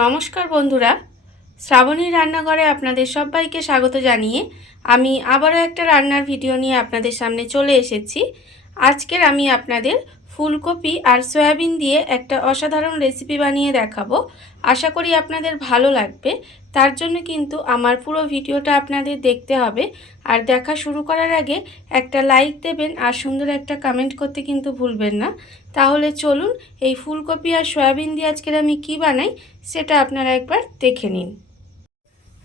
নমস্কার বন্ধুরা, শ্রাবণী রান্নাঘরে আপনাদের সবাইকে স্বাগত জানিয়ে আমি আবারও একটা রান্নার ভিডিও নিয়ে আপনাদের সামনে চলে এসেছি। আজকের আমি আপনাদের ফুলকপি আর সয়াবিন দিয়ে একটা অসাধারণ রেসিপি বানিয়ে দেখাবো। আশা করি আপনাদের ভালো লাগবে। তার জন্য কিন্তু আমার পুরো ভিডিওটা আপনাদের দেখতে হবে। আর দেখা শুরু করার আগে একটা লাইক দেবেন আর সুন্দর একটা কমেন্ট করতে কিন্তু ভুলবেন না। তাহলে চলুন এই ফুলকপি আর সয়াবিন দিয়ে আজকের আমি কি বানাই সেটা আপনারা একবার দেখে নিন।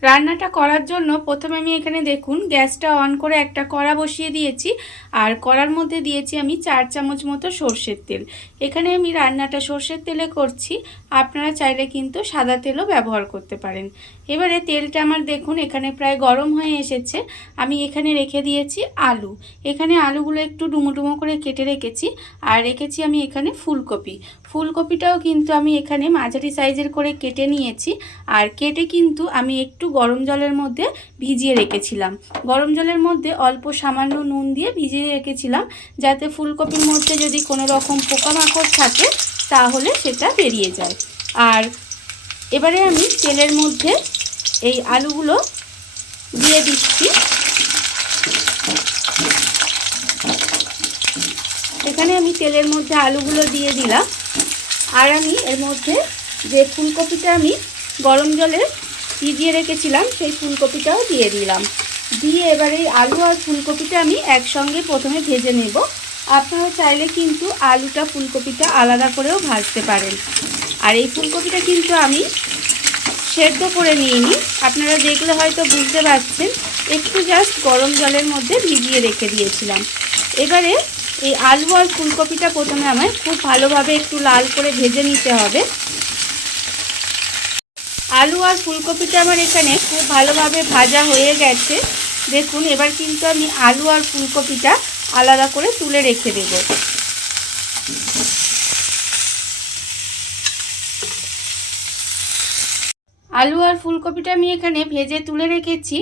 রান্নাটা করার জন্য প্রথমে আমি এখানে দেখুন গ্যাসটা অন করে একটা কড়া বসিয়ে দিয়েছি। আর কড়ার মধ্যে দিয়েছি আমি 4 চামচ মতো সর্ষের তেল। এখানে আমি রান্নাটা সর্ষের তেলে করছি, আপনারা চাইলে কিন্তু সাদা তেলও ব্যবহার করতে পারেন। এবারে তেলটা আমার দেখুন এখানে প্রায় গরম হয়ে এসেছে। আমি এখানে রেখে দিয়েছি আলু। এখানে আলুগুলো একটু ডুমো ডুমো করে কেটে রেখেছি। আর রেখেছি আমি এখানে ফুলকপি। ফুলকপিটাও কিন্তু আমি এখানে মাঝারি সাইজের করে কেটে নিয়েছি। আর কেটে কিন্তু আমি একটু গরম জলের মধ্যে ভিজিয়ে রেখেছিলাম। গরম জলের মধ্যে অল্প সামান্য নুন দিয়ে ভিজিয়ে রেখেছিলাম, যাতে ফুলকপির মধ্যে যদি কোনো রকম পোকামাকড় থাকে তাহলে সেটা বেরিয়ে যায়। আর এবারে আমি তেলের মধ্যে এই আলুগুলো দিয়ে দিচ্ছি। এখানে আমি তেলের মধ্যে আলুগুলো দিয়ে দিলাম। আর আমি এর মধ্যে যে ফুলকপিটা আমি গরম জলে ভিজিয়ে রেখেছিলাম সেই ফুলকপিটাও দিয়ে দিলাম। দিয়ে এবারে এই আলু আর ফুলকপিটা আমি একসঙ্গে প্রথমে ভেজে নেব। আপনারা চাইলে কিন্তু আলুটা ফুলকপিটা আলাদা করেও ভাজতে পারেন। আর এই ফুলকপিটা কিন্তু আমি সেদ্ধ করে নিইনি, আপনারা দেখলে হয়তো বুঝতে পারছেন, একটু জাস্ট গরম জলের মধ্যে ভিজিয়ে রেখে দিয়েছিলাম। এবারে এই আলু আর ফুলকপিটা প্রথমে আমায় খুব ভালোভাবে একটু লাল করে ভেজে নিতে হবে। আলু আর ফুলকপিটা আমার এখানে খুব ভালোভাবে ভাজা হয়ে গেছে। দেখুন এবার কিন্তু আমি আলু আর ফুলকপিটা আলাদা করে তুলে রেখে দেব। আলু আর ফুলকপিটা আমি এখানে ভেজে তুলে রেখেছি।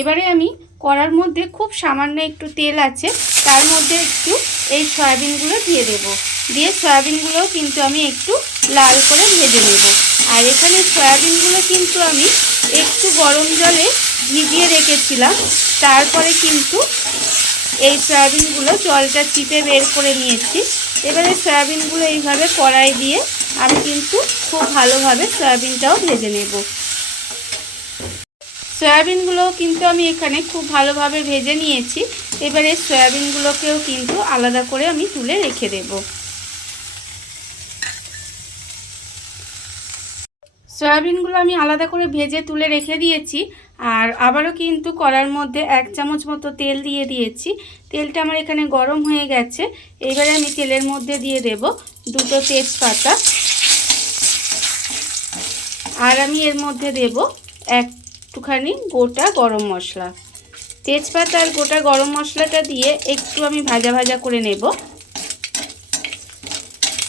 এবারে আমি কড়ার মধ্যে খুব সামান্য একটু তেল আছে, তার মধ্যে একটু এই সয়াবিনগুলো দিয়ে দেব। দিয়ে সয়াবিনগুলোও কিন্তু আমি একটু লাল করে ভেজে নেব। আর এখানে সয়াবিনগুলো কিন্তু আমি একটু গরম জলে ভিজিয়ে রেখেছিলাম, তারপরে কিন্তু এই সয়াবিনগুলো জলটা চিপে বের করে নিয়েছি। এবারে সয়াবিনগুলো এইভাবে কড়াই দিয়ে আমি কিন্তু খুব ভালোভাবে সয়াবিনটাও ভেজে নেব। সয়াবিনগুলোও কিন্তু আমি এখানে খুব ভালোভাবে ভেজে নিয়েছি। এবারে সয়াবিনগুলোকেও কিন্তু আলাদা করে আমি তুলে রেখে দেব। সয়াবিনগুলো আমি আলাদা করে ভেজে তুলে রেখে দিয়েছি। আর আবারও কিন্তু কড়ার মধ্যে 1 চামচ মতো তেল দিয়ে দিয়েছি। তেলটা আমার এখানে গরম হয়ে গেছে। এবারে আমি তেলের মধ্যে দিয়ে দেব 2টো তেজপাতা। আর আমি এর মধ্যে দেব একটুখানি গোটা গরম মশলা। তেজপাতা আর গোটা গরম মশলাটা দিয়ে একটু আমি ভাজা ভাজা করে নেব।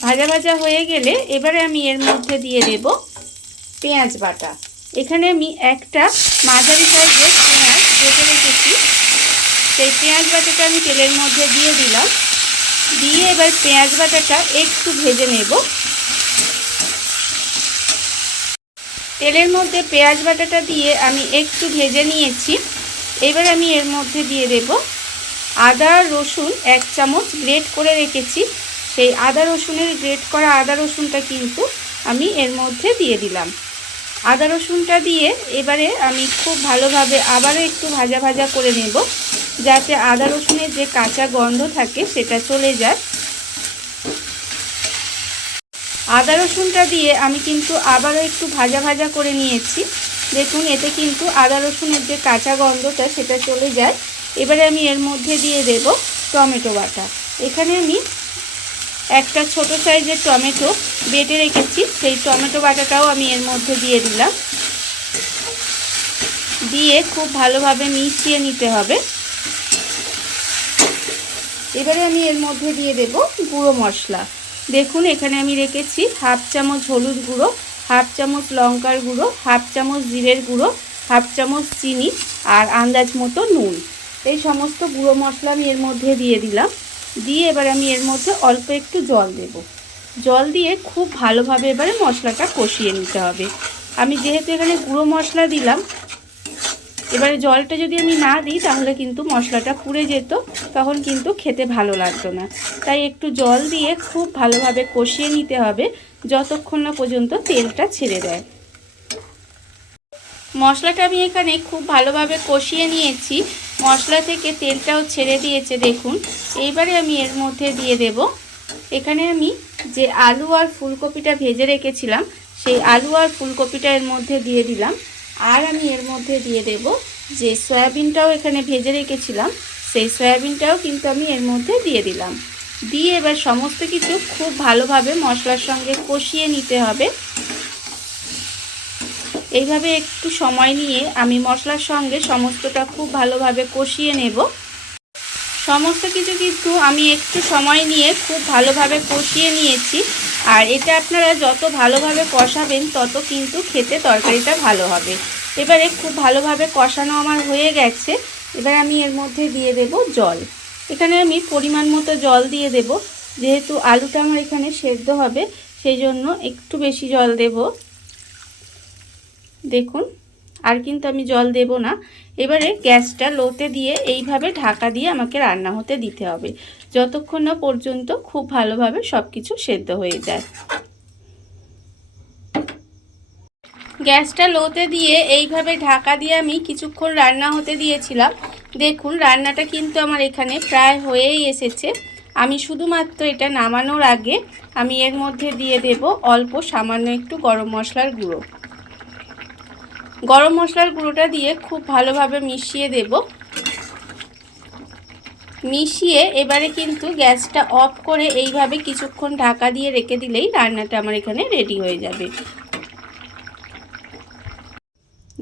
ভাজা ভাজা হয়ে গেলে এবারে আমি এর মধ্যে দিয়ে দেব পেঁয়াজ বাটা। এখানে আমি একটা মাঝারি সাইজের পেঁয়াজ কেটে রেখেছি, সেই পেঁয়াজ বাটাটা আমি তেলের মধ্যে দিয়ে দিলাম। দিয়ে এবার পেঁয়াজ বাটাটা একটু ভেজে নেব। তেলের মধ্যে পেঁয়াজ বাটাটা দিয়ে আমি একটু ভেজে নিয়েছি। এবার আমি এর মধ্যে দিয়ে দেব আদা রসুন 1 চামচ গ্রেট করে রেখেছি। সেই আদা রসুনের গ্রেট করা আদা রসুনটা কিন্তু আমি এর মধ্যে দিয়ে দিলাম। আদা রসুনটা দিয়ে এবারে আমি খুব ভালোভাবে আবারও একটু ভাজা ভাজা করে নেব, যাতে আদা রসুনের যে কাঁচা গন্ধ থাকে সেটা চলে যায়। আদা রসুনটা দিয়ে আমি কিন্তু আবারও একটু ভাজা ভাজা করে নিয়েছি। দেখুন এতে কিন্তু আদা রসুনের যে কাঁচা গন্ধটা সেটা চলে যায়। এবারে আমি এর মধ্যে দিয়ে দেব টমেটো বাটা। এখানে আমি একটা ছোট সাইজের টমেটো বেটে রেখেছি, সেই টমেটো বাটাটাও আমি এর মধ্যে দিয়ে দিলাম। দিয়ে খুব ভালোভাবে মিশিয়ে নিতে হবে। এবারে আমি এর মধ্যে দিয়ে দেব গুঁড়ো মশলা। দেখুন এখানে আমি রেখেছি 1/2 চামচ হলুদ গুঁড়ো, 1/2 চামচ লঙ্কার গুঁড়ো, 1/2 চামচ জিরের গুঁড়ো, 1/2 চামচ চিনি আর আন্দাজ মতো নুন। এই সমস্ত গুঁড়ো মশলা আমি এর মধ্যে দিয়ে দিলাম। দিয়ে এবার আমি এর মধ্যে অল্প একটু জল দেব। জল দিয়ে খুব ভালোভাবে এবারে মশলাটা কষিয়ে নিতে হবে। আমি যেহেতু এখানে গুঁড়ো মশলা দিলাম, এবারে জলটা যদি আমি না দিই তাহলে কিন্তু মশলাটা পুড়ে যেত, তখন কিন্তু খেতে ভালো লাগতো না। তাই একটু জল দিয়ে খুব ভালোভাবে কষিয়ে নিতে হবে যতক্ষণ না পর্যন্ত তেলটা ছেড়ে দেয়। মশলাটা আমি এখানে খুব ভালোভাবে কষিয়ে নিয়েছি, মশলা থেকে তেলটাও ছেড়ে দিয়েছে দেখুন। এইবারে আমি এর মধ্যে দিয়ে দেব, এখানে আমি যে আলু আর ফুলকপিটা ভেজে রেখেছিলাম সেই আলু আর ফুলকপিটা এর মধ্যে দিয়ে দিলাম। আর আমি এর মধ্যে দিয়ে দেব যে সয়াবিনটাও এখানে ভেজে রেখেছিলাম, সেই সয়াবিনটাও কিন্তু আমি এর মধ্যে দিয়ে দিলাম। দিয়ে এবার সমস্ত কিছু খুব ভালোভাবে মশলার সঙ্গে কষিয়ে নিতে হবে। এইভাবে একটু সময় নিয়ে আমি মশলার সঙ্গে সমস্তটা খুব ভালোভাবে কষিয়ে নেব। সমস্ত কিছু কিন্তু আমি একটু সময় নিয়ে খুব ভালোভাবে কষিয়ে নিয়েছি। আর এটা আপনারা যত ভালোভাবে কষাবেন তত কিন্তু খেতে তরকারিটা ভালো হবে। এবারে খুব ভালোভাবে কষানো আমার হয়ে গেছে। এবার আমি এর মধ্যে দিয়ে দেব জল। এখানে আমি পরিমাণ মতো জল দিয়ে দেব, যেহেতু আলুটা আমার এখানে সেদ্ধ হবে সেই জন্য একটু বেশি জল দেব। দেখুন, আর কিন্তু আমি জল দেব না। এবারে গ্যাসটা লোতে দিয়ে এইভাবে ঢাকা দিয়ে আমাকে রান্না হতে দিতে হবে যতক্ষণ না পর্যন্ত খুব ভালোভাবে সব কিছু সেদ্ধ হয়ে যায়। গ্যাসটা লোতে দিয়ে এইভাবে ঢাকা দিয়ে আমি কিছুক্ষণ রান্না হতে দিয়েছিলাম। দেখুন, রান্নাটা কিন্তু আমার এখানে প্রায় হয়েই এসেছে। আমি শুধুমাত্র এটা নামানোর আগে আমি এর মধ্যে দিয়ে দেব অল্প সামান্য একটু গরম মশলার গুঁড়ো। গরম মশলার গুঁড়োটা দিয়ে খুব ভালোভাবে মিশিয়ে দেব। মিশিয়ে এবারে কিন্তু গ্যাসটা অফ করে এইভাবে কিছুক্ষণ ঢাকা দিয়ে রেখে দিলেই রান্নাটা আমার এখানে রেডি হয়ে যাবে।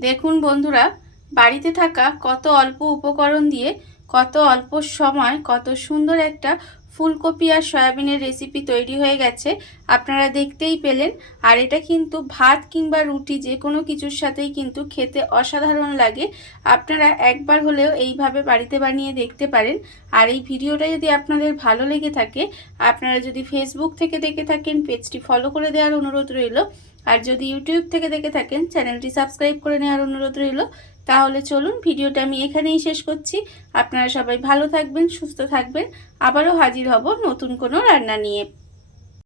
দেখুন বন্ধুরা, বাড়িতে থাকা কত অল্প উপকরণ দিয়ে কত অল্প সময় কত সুন্দর একটা ফুলকপি আর সয়াবিনের রেসিপি তৈরি হয়ে গেছে, আপনারা দেখতেই পেলেন। আর এটা কিন্তু ভাত কিংবা রুটি যে কোনো কিছুর সাথেই কিন্তু খেতে অসাধারণ লাগে। আপনারা একবার হলেও এইভাবে বাড়িতে বানিয়ে দেখতে পারেন। আর এই ভিডিওটা যদি আপনাদের ভালো লেগে থাকে, আপনারা যদি ফেসবুক থেকে দেখে থাকেন পেজটি ফলো করে দেওয়ার অনুরোধ রইল। আর যদি ইউটিউব থেকে দেখে থাকেন চ্যানেলটি সাবস্ক্রাইব করে নেওয়ার অনুরোধ রইল। তাহলে চলুন ভিডিওটা আমি এখানেই শেষ করছি। আপনারা সবাই ভালো থাকবেন, সুস্থ থাকবেন। আবারও হাজির হব নতুন কোনো রান্না নিয়ে।